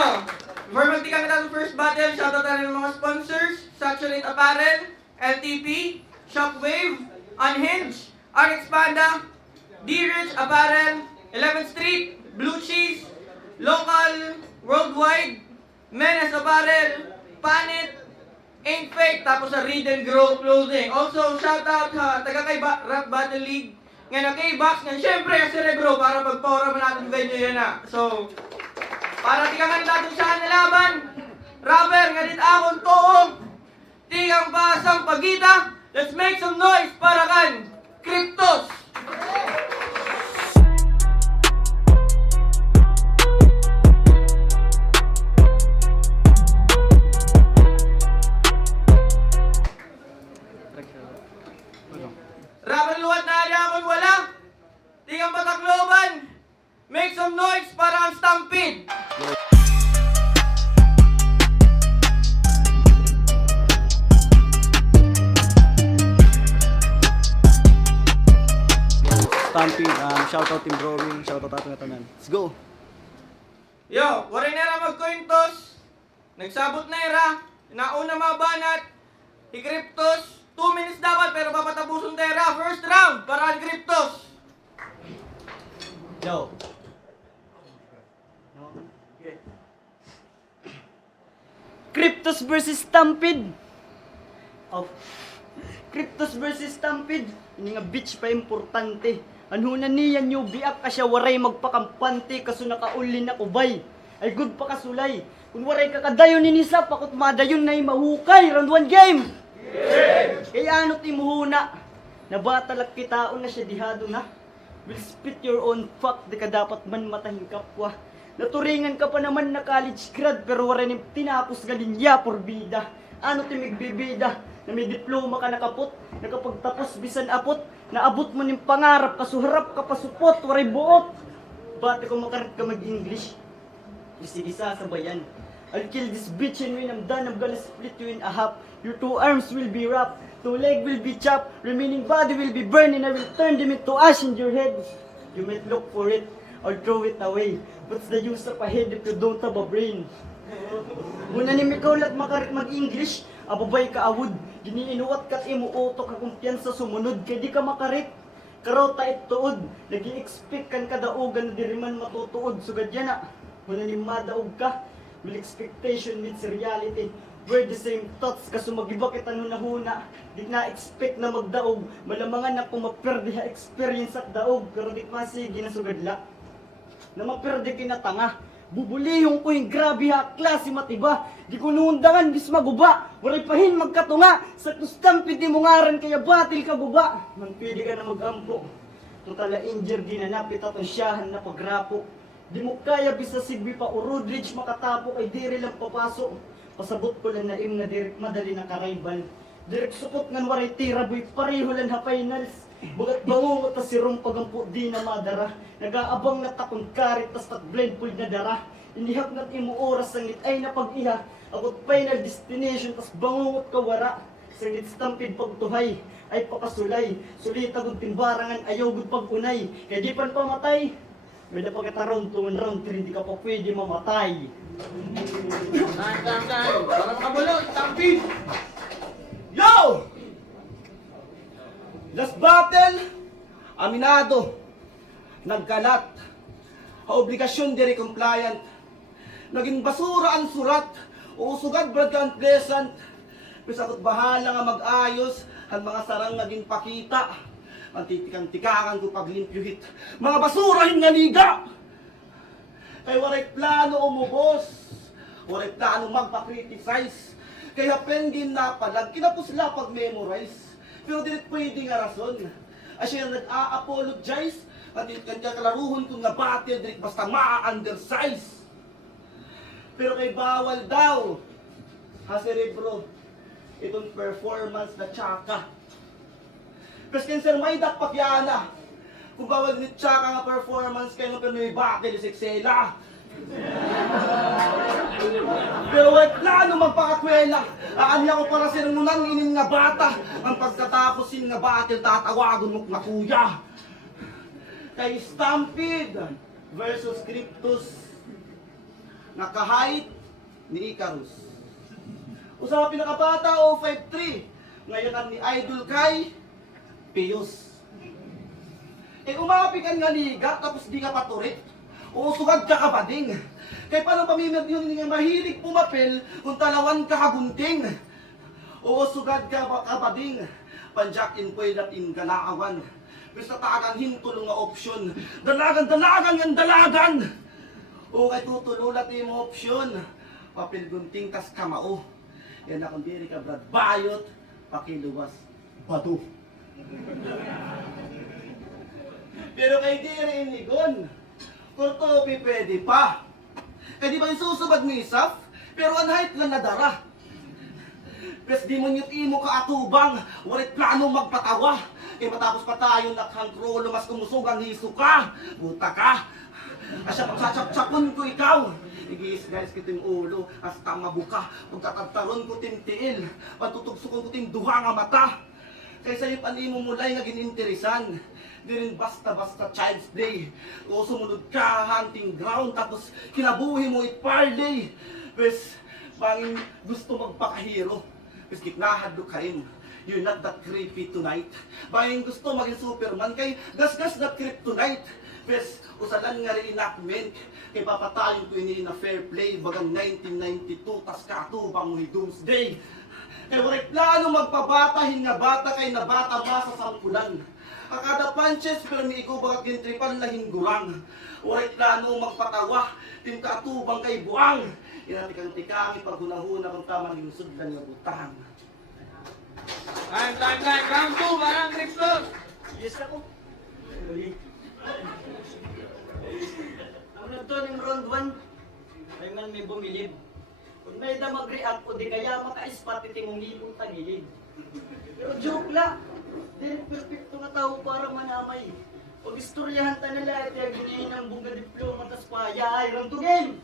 Yo! Before magtikan na sa first battle, shoutout na rin ng mga sponsors, Saturate Apparel, LTP, Shockwave, Unhinged, RX Panda, D-Rich Apparel, 11th Street, Blue Cheese, Local, Worldwide, Menace Apparel, Panit, Ain't Fake, tapos sa Read and Grow Clothing. Also, shoutout ha, taga kay Rap Battle League, nga na K-Box, nga syempre ang Cerebro, para pagpora mo natin venue yan na. So, para di ka nga natin siya nalaban, rapper, nga dit akong toong, tigang pasang pagita, let's make some noise para kan, Cryptos! Rapper luwat na ali akong wala, tigang patakloban, make some noise para ang Stampede! Stampede, shoutout Team Drawing, shoutout ato nga tanan. Let's go! Yo, waray na ra magkwintos, nagsabot na era, nauna mga banat, i-Cryptos, 2 minutes dapat pero papatapuson na era, first round para ang Cryptos! Yo! Cryptos versus Stampede! Oh. Cryptos versus Stampede! Ini nga bitch pa importante. Anhunan niya nyo biak ka siya waray magpakampante kaso nakaulin na kubay. Ay good pa kasulay. Kung waray kakadayon ni Nisa pakot madayon na mahukay. Round 1 game! Kaya ano timuhuna? Nabatalak kitaon na siya dihado na. Will spit your own fuck di ka dapat man matahing kapwa. Naturingan ka pa naman na college grad pero waray ni tinapos galinya por bida. Ano timigbibida? Na may diploma ka nakapot, nakapagtapos bisan apot, naabot mo ning pangarap, kasuharap ka pasupot, waray buot. Bate ko makarit ka mag-English, isa-isa sa bayan. I'll kill this bitch and when I'm done, I'm gonna split you in a half. Your 2 arms will be wrapped, 2 legs will be chopped, remaining body will be burned and I will turn them into ash in your head. You might look for it, or throw it away. What's the use of a head if you don't have a brain? Muna ni Mikaw makarit mag-English, ababay ka awod. Giniinuwat ka't imuoto ka kumpiyansa sumunod. Kaya di ka makarit, karota ituod. Nag-i-expect kan kadaugan na diriman matutuod. Sugad yan na, muna ni madaog ka. Will expectation meets reality. We're the same thoughts, kaso mag-iba kita nunahuna. Di na-expect na magdaog. Malamangan na kung maperde ha experience at daog. Pero di masigi na sugadla. Na maperde kinatanga. Bubulihong ko yung grabe ha, klase matiba. Di ko nuundangan, bis maguba. Waray pahin magkatunga. Sa Stampede di mo ngaran, kaya batil ka guba. Manpili ka na mag-ampo. Totala injured, di na napit at syahan na pagrapo. Di mo kaya bisa sigbi pa o Rodridge makatapo, ay diri lang papasok. Pasabot ko lang na na direk madali na karayban. Direk sukot ngan waray tira, boy pareho lang ha finals. Bagat bangungot ta si Rong pagampo di na madara. Nagaabang na takong karit tas tat blindfold na dara. Inihap na't imo oras sangit ay napag-iha. Abot final destination tas bangungot ka wara. Sangit Stampede pagtuhay ay pakasulay. Sulita gud timbarangan ayaw gud pag-unay. Kaya di pan pamatay. May na pagkataroon tuman round 3 di ka pa pwede mamatay. Tan, para makabalo, Stampede! Yo! Last battle, aminado, nagkalat, obligasyon diri compliant, naging basura ang surat, uusugad brad ka unpleasant, pisakot bahala nga mag-ayos, ang mga sarang naging pakita, ang titikang-tikakan ko paglimpyuhit, mga basura hinganiga! Kay waray plano umubos, waray plano magpa-criticize, kaya pending na palag, kinapos la pag-memorize. Pero di pwede nga rason. Asya nag-a-apologize at kanya kalaruhon kung nga battle di basta maa-undersize. Pero kay bawal daw ha Cerebro itong performance na tsaka. Kasi kanser may dakpakyana kung bawal ni tsaka nga performance kayo pero may battle si Excela. Pero wala naman pakakwela. Aanya ko para sinunan inin nga bata. Ang pagkatapos sin nga battle tatawagon mo nga kuya. Kay Stampede versus Cryptos. Nakahait ni Icarus. Usa pinakabata o 5'3", ngayon ang ni Idol kay Pius. Umapi ka nga liga, tapos di ka paturit. O sugad ka kabading. Kaya paano pamimig yun nga mahilig pumapil kung talawan ka kagunting. O sugad ka kabading. Panjakin po in kanaawan. Basta tagang hintulong nga opsyon. Dalagan ng dalagan. O kay tutululat mo opsyon. Papil gunting tas kamao. Yan akong diri ka brad. Bayot, pakiluwas, badu. Pero kay diri inigon. Kurtopi pwede pa. Kaya di ba yung susubad mo isaf? Pero anhait lang nadara. Pes di mo nyut imo ka atubang. Warit plano magpatawa. Kaya matapos pa tayo nakhangkrolo mas kumusog ang hiso ka. Buta ka. Asya pagsachap-chapon ko ikaw. Igis guys kiting ulo. Hasta mabuka. Pagkatagtaron ko timtiil. Patutugsukon ko ting duha nga mata. Kaya sa'yo panimo mulay nga gininteresan. Di rin basta-basta child's day. O sumunod ka hunting ground. Tapos kinabuhi mo i-parlay. Pes, bangin gusto magpakahiro. Pes gitnahad do karim. You're not that creepy tonight. Bangin gusto maging Superman. Kay gas-gas not kryptonite. Pes, usalan nga rin enactment. Kay papatayin ko ini na fair play. Bagang 1992. Tas katubang mo doomsday. Kaya waray plano magpabata. Hinga bata kay nabata ba sa sampulan. Akada punches pero may ikaw bagat gintripan lahing gurang. Waray plano magpatawa, tim kaatubang kay buang. Inatikang tikangi paghunahuna kung tamang ginusudlan nga butang. Time. Round 2, Barang Cryptos. Yes ako. Ang nagto ng round 1, may man may bumilib. Kung may da mag-react o di kaya maka-spot iti mong ipong tagilid. Pero joke lang. Dahil perfecto nga tao para manamay. Pag istoryahan ta nila, ito yung ginihin ng bunga diploma, tas paya ay round to game!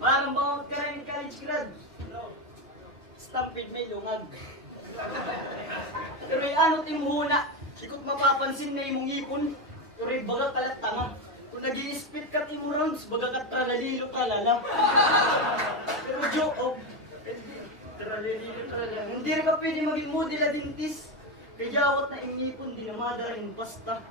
Parang bawang ka rin college grad. Stampede may lungag. Pero yung ano timuhuna, ikot mapapansin na imong ipon, pero yung baga kalat tanga. Kung nag-i-spit ka timo rounds, baga ka tralalilo tralala. Pero joke, tralalilo tralala. Hindi rin ka pwede maging model na dintis. Kayawat na imipon, di na madarahin basta.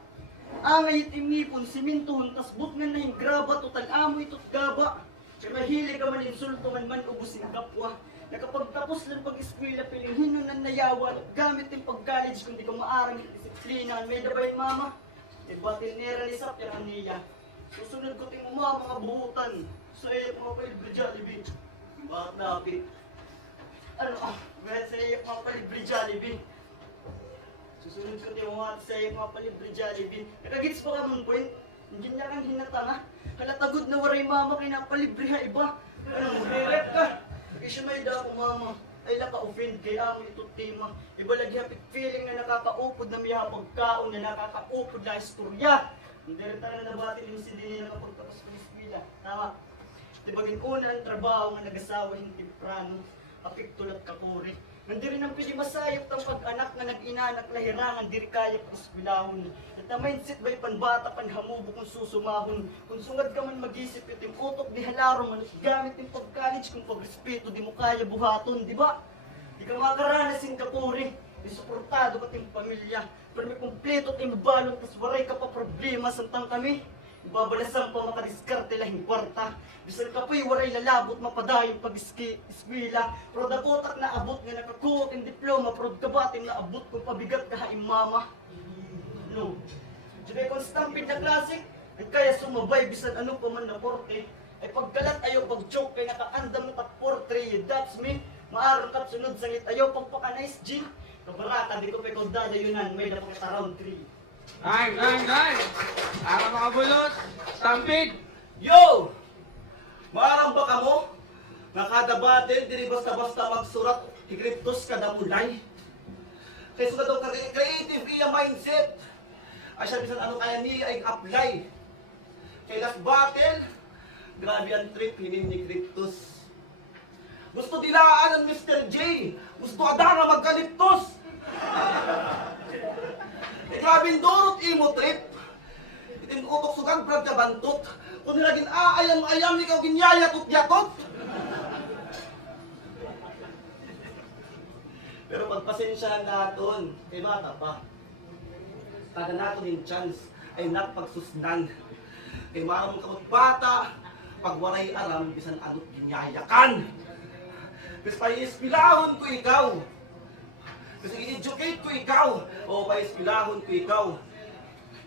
Angay imipon, simintuhon, tas butngan na yung graba, total amoy tot gaba. Kaya mahilig ka man insulto man ubusin kapwa. Nakapagtapos ng pag-eskwela, pilinghin nun ang nayawa. Gamit yung pag-college kung di ka maarang disiplina. May dabayin mama, batil nera ni Sap yung aniya. Susunod ko ting mga buhutan. Sa iyo mga palibre Jollibee. Bakit napit? Sa iyo mga palibre Jollibee. Susunod ko din mga sa iyo mga palibre Jollibee. Nakagits pa ka mong point? Hindi niya kang hinatanga. Halatagod na waray mama kay napalibre ha iba. Hirep ka. Kasi may da ako mama. Ay naka-offend kay amo ito tema. Iba lagi hapit feeling na nakakaupod na may hapagkaon na nakakaupod na istorya. Hindi rin tayo nabati yung sili na nakapagtapos ng eskwela. Tama. Dibagin una ang trabaho nga nag-asawa yung timprano. Apiktul at kakuri. Hindi rin ang pwede masayop ng pag-anak na nag-inanak lahirangan, di rin kaya paskwilahon. At ang mindset ba'y panbata, panhamubo kung susumahon. Kung sungad ka man mag-isip, yung utok di halaro man, gamit yung pag-college kung pag-respeto, di mo kaya buhaton, di ba? Di ka makaranasin kakuri, di suportado ka ting pamilya. Pero may kumpleto ting balon, tas waray ka pa problema, santang kami. Ibabalasan pa makadiskarte lahing kwarta. Bisan ka po'y waray lalabot mapadayong pag-eskwila. Pero dakotak na abot nga nakakuha ng diploma. Pero kabating na abot kung pabigat ka haing mama. No. Diba kung stampede na classic, ay kaya sumabay bisan ano pa man na porte. Ay pagkalat ayaw pag-joke kay nakaandam na tak-portray. That's me. Maarang kat sunod sangit ayaw pagpaka-nice G. Kabarata di ko pa ikaw dadayunan. May dapat kita round 3. Time. Para mga bulos, Stampede. Yo! Maarang ba ka mo? Nakadabatin, di basta-basta magsurat, hikriptos kada mulay. Kaya suka daw creative iya mindset. Ay siya bisan ano kaya niya ay apply. Kaya last battle, grabe ang trip, hinin ni Cryptos. Gusto dilaan ng Mr. J. Gusto ada nga magkaliptos. Grabing dorot imo trip. Itinutok sugan, brad ka bantot. Kung nilagin aayam-ayam, ikaw ginyayatot-yatot. Pero pagpasensyahan natin, kay bata pa. Kada natin yung chance ay napagsusnan. Kay maraming kamot bata, pag waray aram, bisan anot ginyayakan. Bis paispilahon ko ikaw. Bis i-educate ko ikaw. O paispilahon ko ikaw.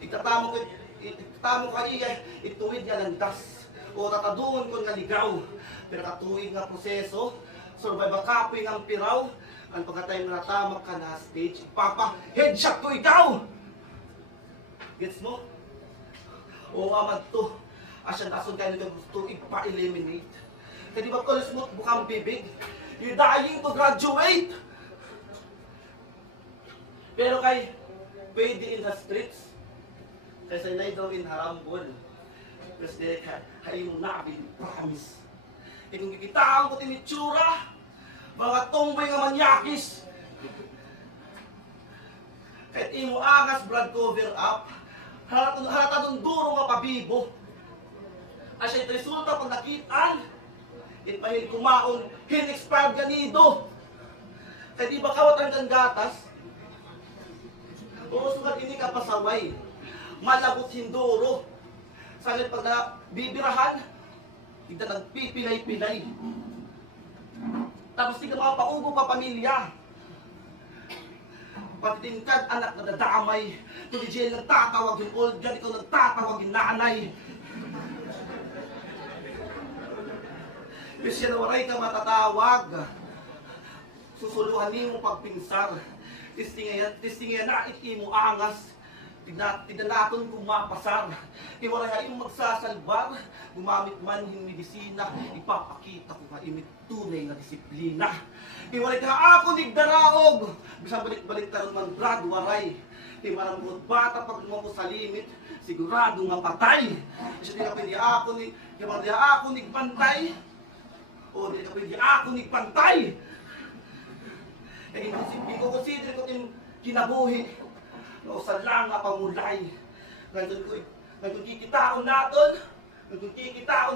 Itatamo ka iya, ituwid nga landas. O tataduon ko nga ligaw. Pero katuwid nga proseso, survive kapoy nga piraw. Ang pagkatay na natama ka na stage, ipapa-headshot ko ikaw! Gets mo? O amad to, asyan ason kayo nito gusto ipa-eliminate. Kaya di ba tulis mo bukang bibig? You're dying to graduate! Pero kay, pwede in the streets. Kasi na daw in harambol. Kasi kayo namin promise. E kung kikitaan ko tinitsura, mga tomboy nga manyakis. Kahit imo angas blood cover up, halata dun duro nga pabibo. Asya ito resulta pag nakitaan, itpahil kumaon, hin-expired ganido. Kaya di ba kawat ang gatas? Oo, sugat hindi ka pasaway. Malabot hinduro. Salit pag nabibirahan, hindi na nagpipilay-pilay. Tapos di ka makapaubo pa pamilya. Patitingkad anak na nadamay. Kung di Jill nagtatawag yung old gan, ikaw nagtatawag yung nanay. Kasi na waray ka matatawag. Susuluhan niyo mo pagpinsar. Tistingayan na iti mo angas. Tignan natin kung mapasar. Iwaray yung magsasalbar. Gumamit man yung medisina. Ipapakita ko nga imit tunay na disiplina. Iwaray ka ako nigdaraog. Bisang balik-balik taron man brad, waray. Timarang bata pag mo sa limit. Sigurado nga patay. Kasi di ka pwede ako nigbantay. O di ka pwede ako nigpantay. Kaya hindi ko consider ko yung kinabuhi. Nausan lang nga pamulay. Nandun kikitaon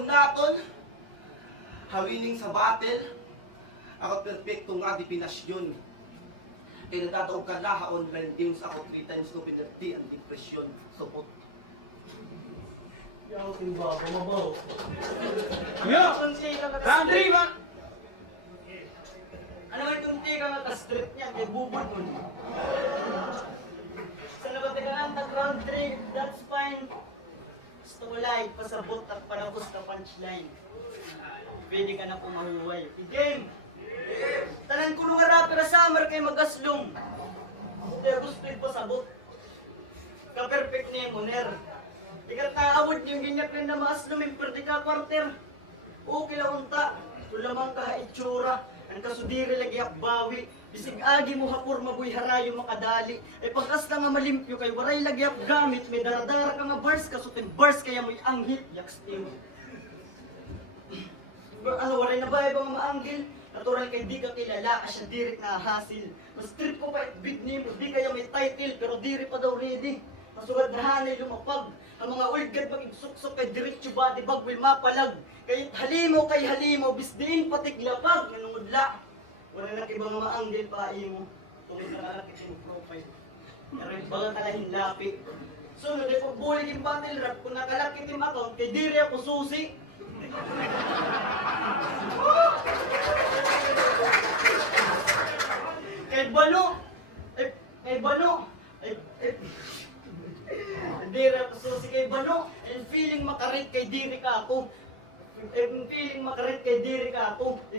naton. Hawining sa battle. Ako perfecto nga di pinasyon. Kaya natataog ka laha online games ako 3 times no pinarti ang depression. Supot. Yaw, iba, kumabaw. Yo! Kunti ka Round 3 ba? Ano may kunti ka strip niya, kay bubod mo. Sa nabatigaan, round 3, that's fine. Gusto ko live, pasabot at panapos na punchline. Pwede ka na pumahuway. I-game! Tanan ko nung rapper sa summer kay magaslong. Kaya gusto yung pasabot. Ka-perfect niya yung muner. Ikat naawad yung ganyak rin na maaslom yung perdi ka kwarter. Okay lang unta. Kung lamang ka itsura. Ang kasudiri lagi bawi. Bisig agi mo hapur mabuy harayo makadali. Ay pagkas na nga malimpyo kay waray lagi gamit. May daradara ka nga bars kasutin bars kaya mo'y anghit. Yaks team. Ano waray na ba ibang maanggil? Natural kay di ka kilala, asya dirit na hasil. Mas trip ko pa big name, di kaya may title, pero diri pa daw ready. Masugad na hanay lumapag. Ang mga ulgad mag-igsuksok kay diretso body bag will mapalag. Kay halimaw, bisdiin patiglapag, nanungudla. Wala na ibang maanggil pa imo. Tungkol na nakit yung profile. Pero yung bagang kalahin lapit. Sunod ay pagbulig yung battle rap, kung nakalakit yung account, kay diri ako susi. Kay Bano, diri ako susi kay Bano, and feeling makarit kay diri ka ako.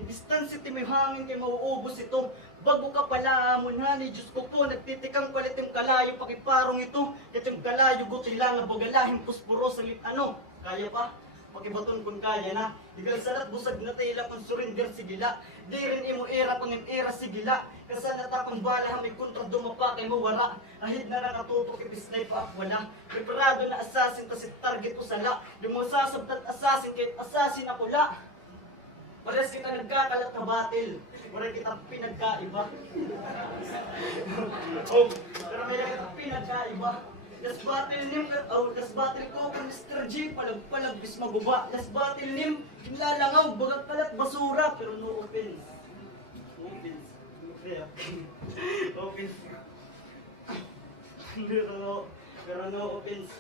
Distance iti may hangin kay mauubos ito. Bago ka pala amon hani, Diyos ko po, nagtitikang kwalit yung kalayo, pakiparong ito. Kat yung kalayo, guti lang, bagalahin, puspuro, salit ano. Kaya pa? Pakibaton kung kaya na. Digal salat busag na tila kung surrender sigila. Di rin imo era pang era sigila. Kasana tapang bala may kontra dumapa kay mo wala. Ahid na nakatutok ipisnay pa wala. Preparado na assassin kasi target usala. Yung mo sasabtat assassin kahit assassin ako la. Pares kita nagkakalat na battle. Wala kita pinagkaiba. Oh, pero may kita pinagkaiba. Gas battle nim, gas battle ko kung Mr. G, palag-palag, bis maguba. Gas battle nim, ginlalangaw, bagat kalat, basura, pero no offense. No offense. Okay, offense. Pero no offense.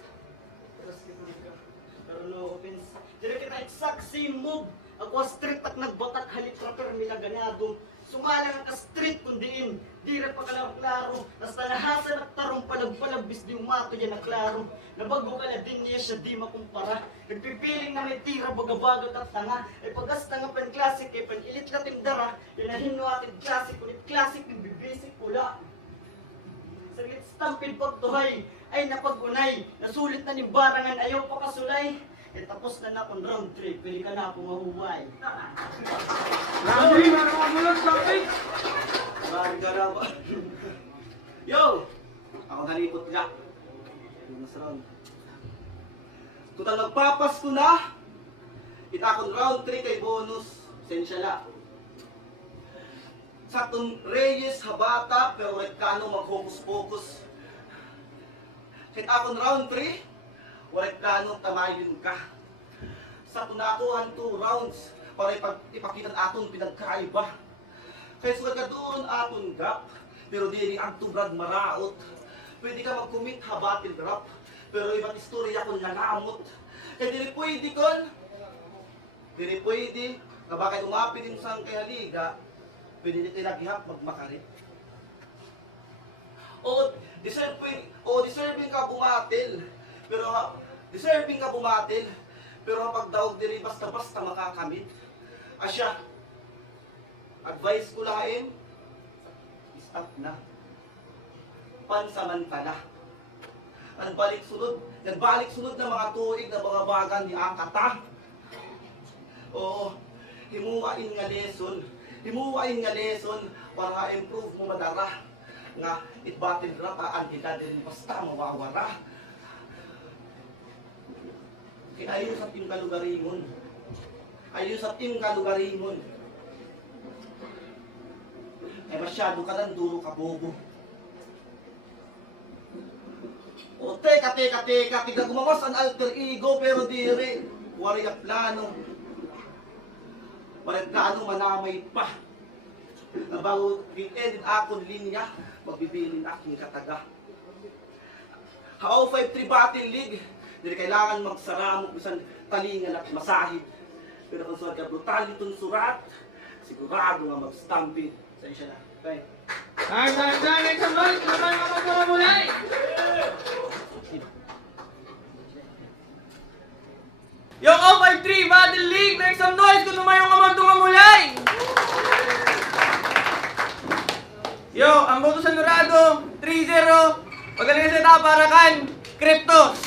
Pero no offense. Dili kita exact same move. Ako street at nagbatak halit rapper mila ganado. Sumalang ang ka-street kundiin. Dira pa kalaro-klaro. Basta nahasan at tarong palag-palag bis di umato yan na klaro. Nabago ka na din niya siya di makumpara. Nagpipiling na may tira bagabagat at tanga. Ay pagasta nga pan classic ay pan ilit natin dara. Yan na hino atin classic kunit classic ng bibisik pula. Saglit stampid pagtuhay ay napagunay. Nasulit na ni barangan ayaw pa kasulay. Eh tapos na na akong round 3, pwede ka na akong mahuway. Grabe, parang magulang topic. Marami ka na ba? Yo! Ako halipot ka. Bonus round. Kung nagpapasko na, itakon round 3 kay bonus, sensyala. Sa itong Reyes, Habata, pero kahit kano mag-focus-focus. Itakon round 3, walang plano tamayin ka. Sa tunakuhan 2 rounds para ipakita aton pinagkaiba. Kaya sugat ka doon aton gap, pero diri ang tubrad maraot. Pwede ka mag-commit habatil rap, pero ibang istorya kung nangamot. Kaya diri pwede kon, diri pwede, na bakit umapi din sang kay haliga, pwede din tinagihap magmakarit. O deserving ka bumatil. Pero deserving ka bumatil, pero kapag daog diri basta-basta makakamit. Asya, advice ko lahain, stop na. Pansamantala. Nagbalik sunod na mga tuig na mga bagan ni Akata. Oo, himuwain nga lesson para improve mo madara. Nga itbatil rapaan kita din basta mawawara. Ayos at yung kalugarimon. Ayos at yung kalugarimon. Ay masyado ka lang duro ka bobo. O teka, tignan gumawas ang alter ego pero diri. Wari ang plano. Wari plano manamay pa. Na bago edit akong linya, magbibilin aking kataga. How 5-3 Battle League. Hindi kailangan magsara mo bisan talingan at masahid. Pero kung suwag ka brutalitong surat, sigurado nga mag-stampede. Sa'yo siya na. Okay. Next ang boys, naman mga magmamulay. Yung 053 Battle League, make some noise kung naman yung kamagtungamulay. Yo, ang boto sa Lurado, 3-0. Pagaling sa Taparakan, Cryptos.